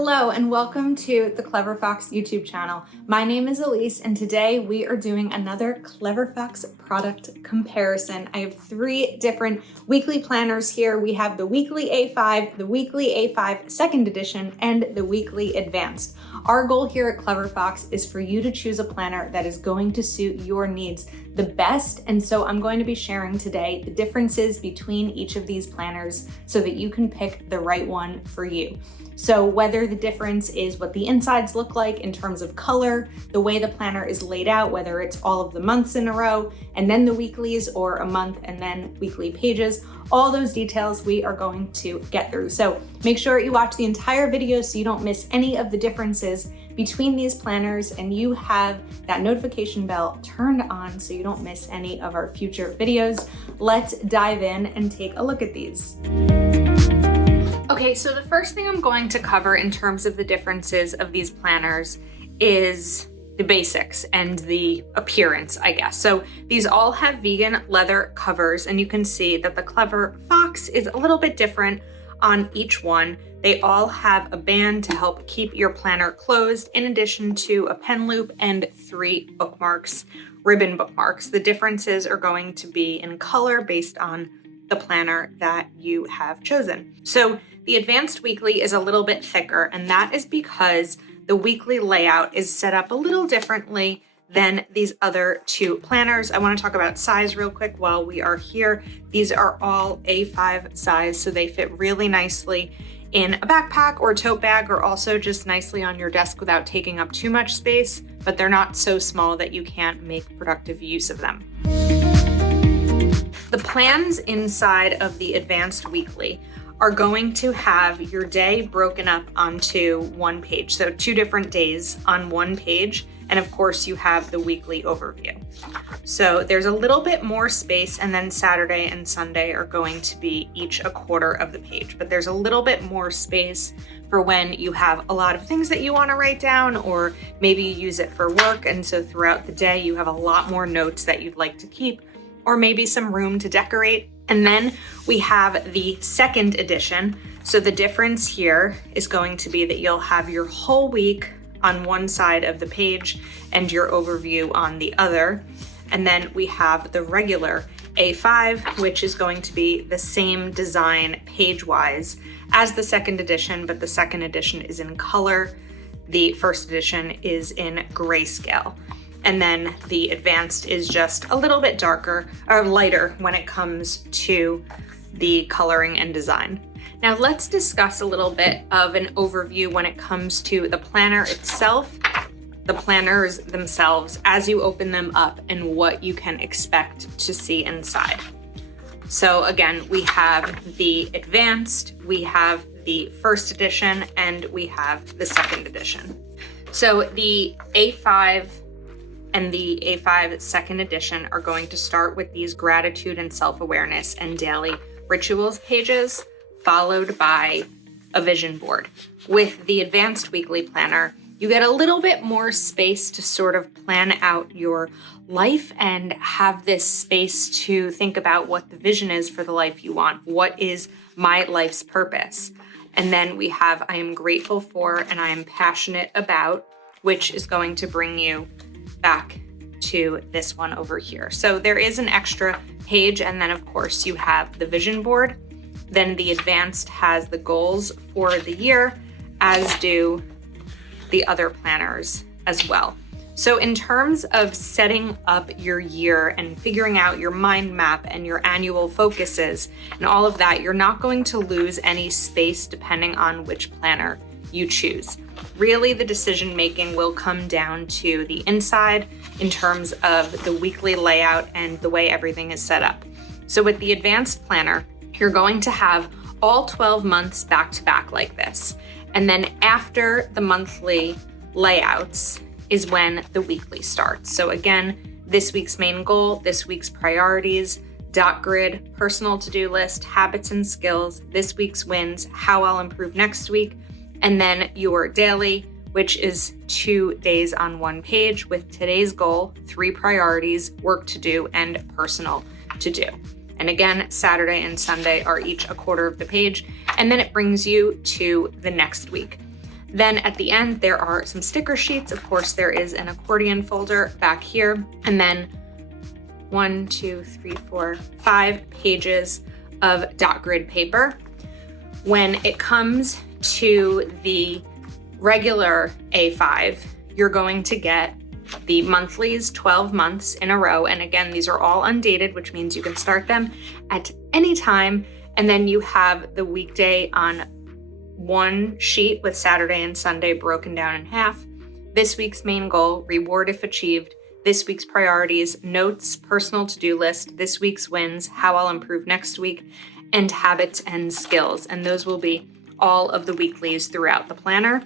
Hello and welcome to the Clever Fox YouTube channel. My name is Ilysse and today we are doing another Clever Fox product comparison. I have 3 different weekly planners here. We have the weekly A5, the weekly A5 second edition, and the weekly advanced. Our goal here at Clever Fox is for you to choose a planner that is going to suit your needs the best, and so I'm going to be sharing today the differences between each of these planners so that you can pick the right one for you. So whether the difference is what the insides look like in terms of color, the way the planner is laid out, whether it's all of the months in a row and then the weeklies, or a month and then weekly pages, all those details we are going to get through. So make sure you watch the entire video so you don't miss any of the differences between these planners, and you have that notification bell turned on so you don't miss any of our future videos. Let's dive in and take a look at these. Okay, so the first thing I'm going to cover in terms of the differences of these planners is the basics and the appearance, I guess. So these all have vegan leather covers, and you can see that the Clever Fox is a little bit different on each one. They all have a band to help keep your planner closed, in addition to a pen loop and 3 bookmarks, ribbon bookmarks. The differences are going to be in color based on the planner that you have chosen. So the advanced weekly is a little bit thicker, and that is because the weekly layout is set up a little differently than these other 2 planners. I want to talk about size real quick while we are here. These are all A5 size, so they fit really nicely in a backpack or tote bag, or also just nicely on your desk without taking up too much space, but they're not so small that you can't make productive use of them. The plans inside of the advanced weekly are going to have your day broken up onto one page. So 2 different days on one page. And of course you have the weekly overview. So there's a little bit more space, and then Saturday and Sunday are going to be each a quarter of the page, but there's a little bit more space for when you have a lot of things that you want to write down, or maybe you use it for work. And so throughout the day, you have a lot more notes that you'd like to keep, or maybe some room to decorate. And then we have the second edition. So the difference here is going to be that you'll have your whole week on one side of the page and your overview on the other. And then we have the regular A5, which is going to be the same design page-wise as the second edition, but the second edition is in color. The first edition is in grayscale. And then the advanced is just a little bit darker or lighter when it comes to the coloring and design. Now let's discuss a little bit of an overview when it comes to the planner itself, the planners themselves, as you open them up, and what you can expect to see inside. So again, we have the advanced, we have the first edition, and we have the second edition. So the A5 and the A5 second edition are going to start with these gratitude and self-awareness and daily rituals pages, followed by a vision board. With the advanced weekly planner, you get a little bit more space to sort of plan out your life and have this space to think about what the vision is for the life you want. What is my life's purpose? And then we have I am grateful for and I am passionate about, which is going to bring you back to this one over here. So there is an extra page, and then of course you have the vision board. Then the advanced has the goals for the year, as do the other planners as well. So in terms of setting up your year and figuring out your mind map and your annual focuses and all of that, you're not going to lose any space depending on which planner you choose. Really, the decision making will come down to the inside in terms of the weekly layout and the way everything is set up. So with the advanced planner, you're going to have all 12 months back to back like this. And then after the monthly layouts is when the weekly starts. So again, this week's main goal, this week's priorities, dot grid, personal to-do list, habits and skills, this week's wins, how I'll improve next week, and then your daily, which is 2 days on one page with today's goal, 3 priorities, work to do, and personal to do. And again, Saturday and Sunday are each a quarter of the page, and then it brings you to the next week. Then at the end, there are some sticker sheets. Of course, there is an accordion folder back here. And then 1, 2, 3, 4, 5 pages of dot grid paper. When it comes to the regular A5, you're going to get the monthlies, 12 months in a row. And again, these are all undated, which means you can start them at any time. And then you have the weekday on one sheet with Saturday and Sunday broken down in half. This week's main goal, reward if achieved. This week's priorities, notes, personal to-do list. This week's wins, how I'll improve next week, and habits and skills. And those will be all of the weeklies throughout the planner.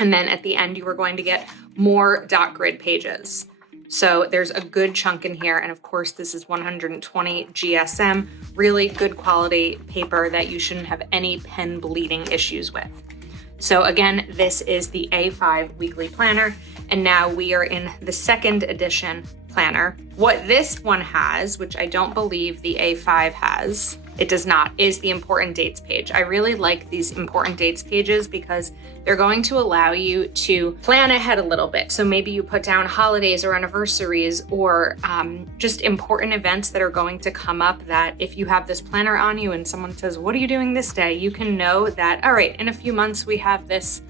And then at the end, you are going to get more dot grid pages. So there's a good chunk in here. And of course, this is 120 GSM, really good quality paper that you shouldn't have any pen bleeding issues with. So again, this is the A5 weekly planner. And now we are in the second edition planner. What this one has, which I don't believe the A5 has, it does not, is the important dates page. I really like these important dates pages because they're going to allow you to plan ahead a little bit. So maybe you put down holidays or anniversaries or just important events that are going to come up that if you have this planner on you and someone says, what are you doing this day? You can know that, all right, in a few months we have this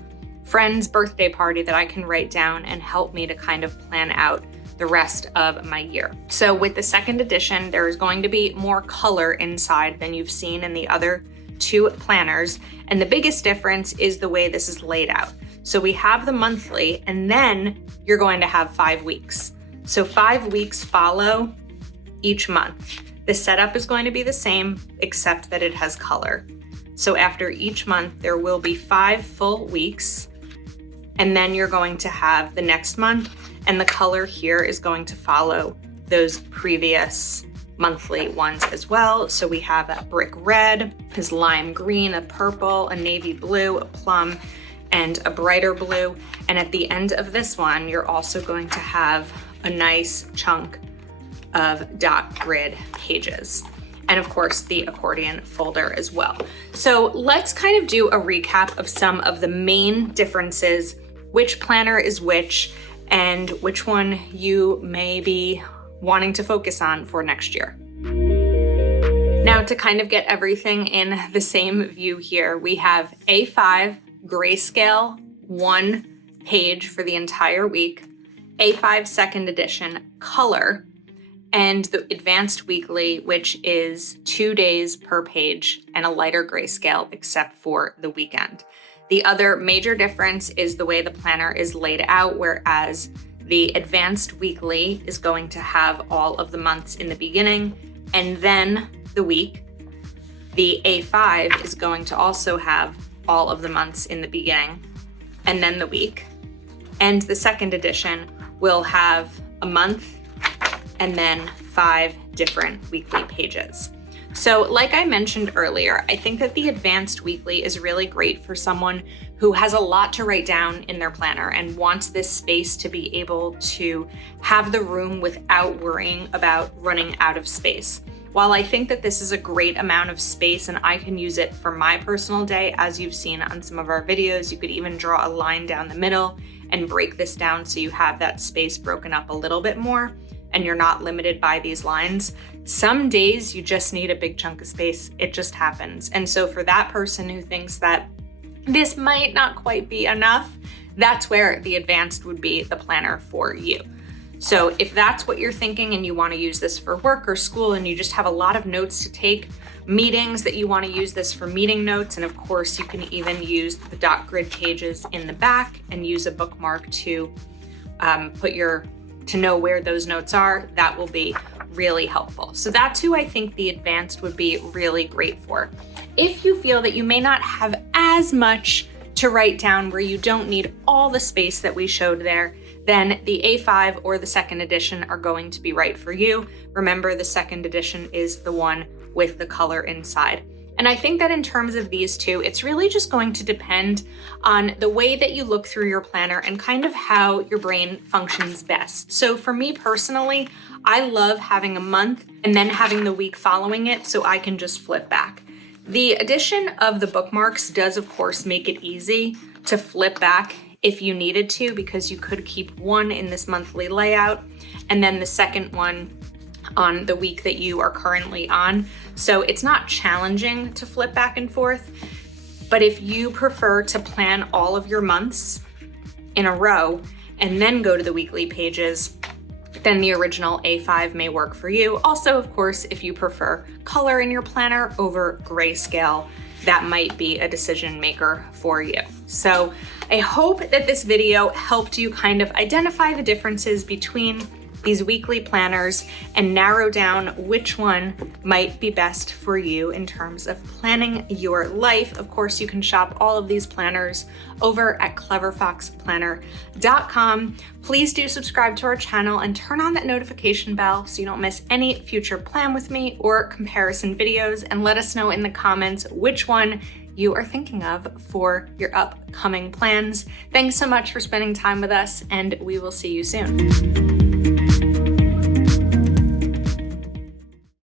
friend's birthday party that I can write down and help me to kind of plan out the rest of my year. So with the second edition, there is going to be more color inside than you've seen in the other two planners. And the biggest difference is the way this is laid out. So we have the monthly, and then you're going to have 5 weeks. So 5 weeks follow each month. The setup is going to be the same, except that it has color. So after each month, there will be 5 full weeks, and then you're going to have the next month. And the color here is going to follow those previous monthly ones as well. So we have a brick red, a lime green, a purple, a navy blue, a plum, and a brighter blue. And at the end of this one, you're also going to have a nice chunk of dot grid pages. And of course, the accordion folder as well. So let's kind of do a recap of some of the main differences, which planner is which, and which one you may be wanting to focus on for next year. Now, to kind of get everything in the same view here, we have A5 grayscale, 1 page for the entire week, A5 second edition color, and the advanced weekly, which is 2 days per page and a lighter grayscale except for the weekend. The other major difference is the way the planner is laid out, whereas the advanced weekly is going to have all of the months in the beginning and then the week. The A5 is going to also have all of the months in the beginning and then the week. And the second edition will have a month and then 5 different weekly pages. So like I mentioned earlier, I think that the advanced weekly is really great for someone who has a lot to write down in their planner and wants this space to be able to have the room without worrying about running out of space. While I think that this is a great amount of space and I can use it for my personal day, as you've seen on some of our videos, you could even draw a line down the middle and break this down so you have that space broken up a little bit more and you're not limited by these lines. Some days you just need a big chunk of space. It just happens. And so for that person who thinks that this might not quite be enough, that's where the advanced would be the planner for you. So if that's what you're thinking and you want to use this for work or school and you just have a lot of notes to take, meetings that you want to use this for meeting notes, and of course you can even use the dot grid pages in the back and use a bookmark to to know where those notes are, that will be really helpful. So that's who I think the advanced would be really great for. If you feel that you may not have as much to write down where you don't need all the space that we showed there, then the A5 or the second edition are going to be right for you. Remember, the second edition is the one with the color inside. And I think that in terms of these two, it's really just going to depend on the way that you look through your planner and kind of how your brain functions best. So for me personally, I love having a month and then having the week following it so I can just flip back. The addition of the bookmarks does, of course, make it easy. to flip back if you needed to, because you could keep one in this monthly layout and then the second one on the week that you are currently on. So it's not challenging to flip back and forth, but if you prefer to plan all of your months in a row and then go to the weekly pages, then the original A5 may work for you. Also, of course, if you prefer color in your planner over grayscale, that might be a decision maker for you. So I hope that this video helped you kind of identify the differences between these weekly planners and narrow down which one might be best for you in terms of planning your life. Of course, you can shop all of these planners over at cleverfoxplanner.com. Please do subscribe to our channel and turn on that notification bell so you don't miss any future Plan With Me or comparison videos, and let us know in the comments which one you are thinking of for your upcoming plans. Thanks so much for spending time with us, and we will see you soon.